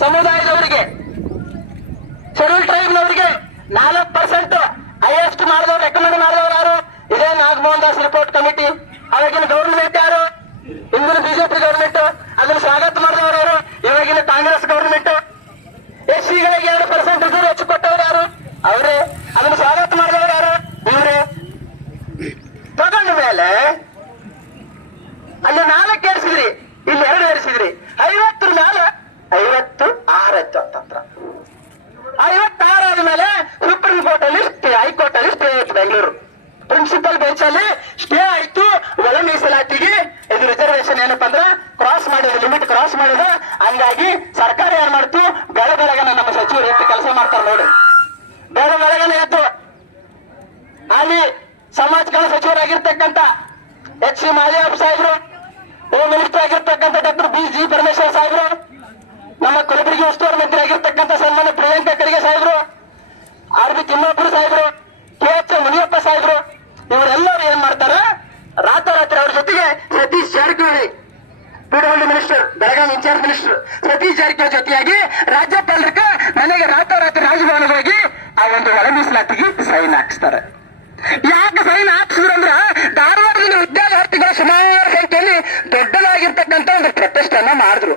ಸಮುದಾಯದವರಿಗೆ, schedule ಟ್ರೈಬ್ನವರಿಗೆ 4% highest ಮಾಡಿದವರು, recommend ಮಾಡಿದವರು ಯಾರು? ಇದೇ ನಾಗಮೋಹನ್ ದಾಸ್ ರಿಪೋರ್ಟ್ ಕಮಿಟಿ. ಅವಾಗಿನ ಗವರ್ನಮೆಂಟ್ ಯಾರು? ಇಂದಿನ ಬಿಜೆಪಿ ಗವರ್ನಮೆಂಟ್. ಅದನ್ನು ಸ್ವಾಗತ ಮಾಡಿದವರು ಯಾರು? ಇವಾಗಿನ ಕಾಂಗ್ರೆಸ್ ಗವರ್ನಮೆಂಟ್. ಎಸ್ಸಿಗಳಿಗೆ 2% ರಿಸರ್ವ್ ಹೆಚ್ಚು ಕೊಟ್ಟವರು ಯಾರು? ಅವರೇ. ಅದನ್ನು ಸ್ವಾಗತ ಮಾಡಿದವರು ಯಾರು? ಇವರೇ. ತಗೊಂಡ ಮೇಲೆ ಅಲ್ಲಿ 4 ಏರಿಸಿದ್ರಿ, ಇಲ್ಲಿ 2 ಏರಿಸಿದ್ರಿ. 50 ಮೇಲೆ 56 ಹತ್ತತ್ರ 56 ಆದ್ಮೇಲೆ ಸುಪ್ರೀಂ ಕೋರ್ಟ್ ಅಲ್ಲಿ ಸ್ಟೇ, ಹೈಕೋರ್ಟ್ ಅಲ್ಲಿ ಸ್ಟೇ ಆಯ್ತು. ಬೆಂಗಳೂರು ಪ್ರಿನ್ಸಿಪಲ್ ಬೆಂಚ್ ಅಲ್ಲಿ ಸ್ಟೇ ಆಯ್ತು. ಒಳ ಮೀಸಲಾತಿಗೆ ಇದು ರಿಸರ್ವೇಶನ್ ಏನಪ್ಪಾ ಅಂದ್ರೆ ಕ್ರಾಸ್ ಮಾಡಿದ, ಲಿಮಿಟ್ ಕ್ರಾಸ್ ಮಾಡಿದ. ಹಂಗಾಗಿ ಸರ್ಕಾರ ಏನ್ ಮಾಡ್ತು, ಬೆಳಗನ ನಮ್ಮ ಸಚಿವರು ಎಷ್ಟು ಕೆಲಸ ಮಾಡ್ತಾರೆ ನೋಡಿ. ಬೆಳಗನ ಎದ್ದು ಅಲ್ಲಿ ಸಮಾಜ ಕಲ್ಯಾಣ ಸಚಿವರಾಗಿರ್ತಕ್ಕಂಥ H.C. ಮಾದೇವಪ್ಪ ಸಾಹೇಬರು, ಹೋಮ್ ಮಿನಿಸ್ಟರ್ ಆಗಿರ್ತಕ್ಕಂಥ ಡಾಕ್ಟರ್ B.G. ಪರಮೇಶ್ವರ್ ಸಾಹೇಬರು, ನಮ್ಮ ಕಲಬುರಗಿ ಉಸ್ತುವಾರಿ ಮಂತ್ರಿ ಆಗಿರ್ತಕ್ಕಂಥ ಸನ್ಮಾನ್ಯ ಪ್ರಿಯಾಂಕಾ ಖರ್ಗೆ ಸಾಹೇಬರು, R.B. ತಿಮ್ಮಾಪುರ ಸಾಹೇಬರು, K.H. ಮುನಿಯಪ್ಪ ಸಾಹೇಬರು, ಇವರೆಲ್ಲರೂ ಏನ್ ಮಾಡ್ತಾರ, ರಾತ್ರೋರಾತ್ರಿ ಅವ್ರ ಜೊತೆಗೆ Satish Jarkiholi, P W minister, Belagavi in charge minister Satish Jarkiholi ಜೊತೆಯಾಗಿ ರಾಜ್ಯಪಾಲರಕ್ಕ ಮನೆಗೆ ರಾತ್ರೋರಾತ್ರಿ ರಾಜಭವನಕ್ಕೆ ಹೋಗಿ ಆ ಒಂದು ಒಳ ಮೀಸಲಾತಿಗೆ ಸೈನ್ ಹಾಕ್ಸ್ತಾರೆ. ಯಾಕೆ ಸೈನ್ ಹಾಕ್ಸಿದ್ರು ಅಂದ್ರ, ಧಾರವಾಡದಲ್ಲಿ ವಿದ್ಯಾರ್ಥಿಗಳ ಸುಮಾರು ಸಂಖ್ಯೆಯಲ್ಲಿ ದೊಡ್ಡದಾಗಿರ್ತಕ್ಕಂಥ ಒಂದು ಪ್ರೊಟೆಸ್ಟ್ ಅನ್ನ ಮಾಡಿದ್ರು.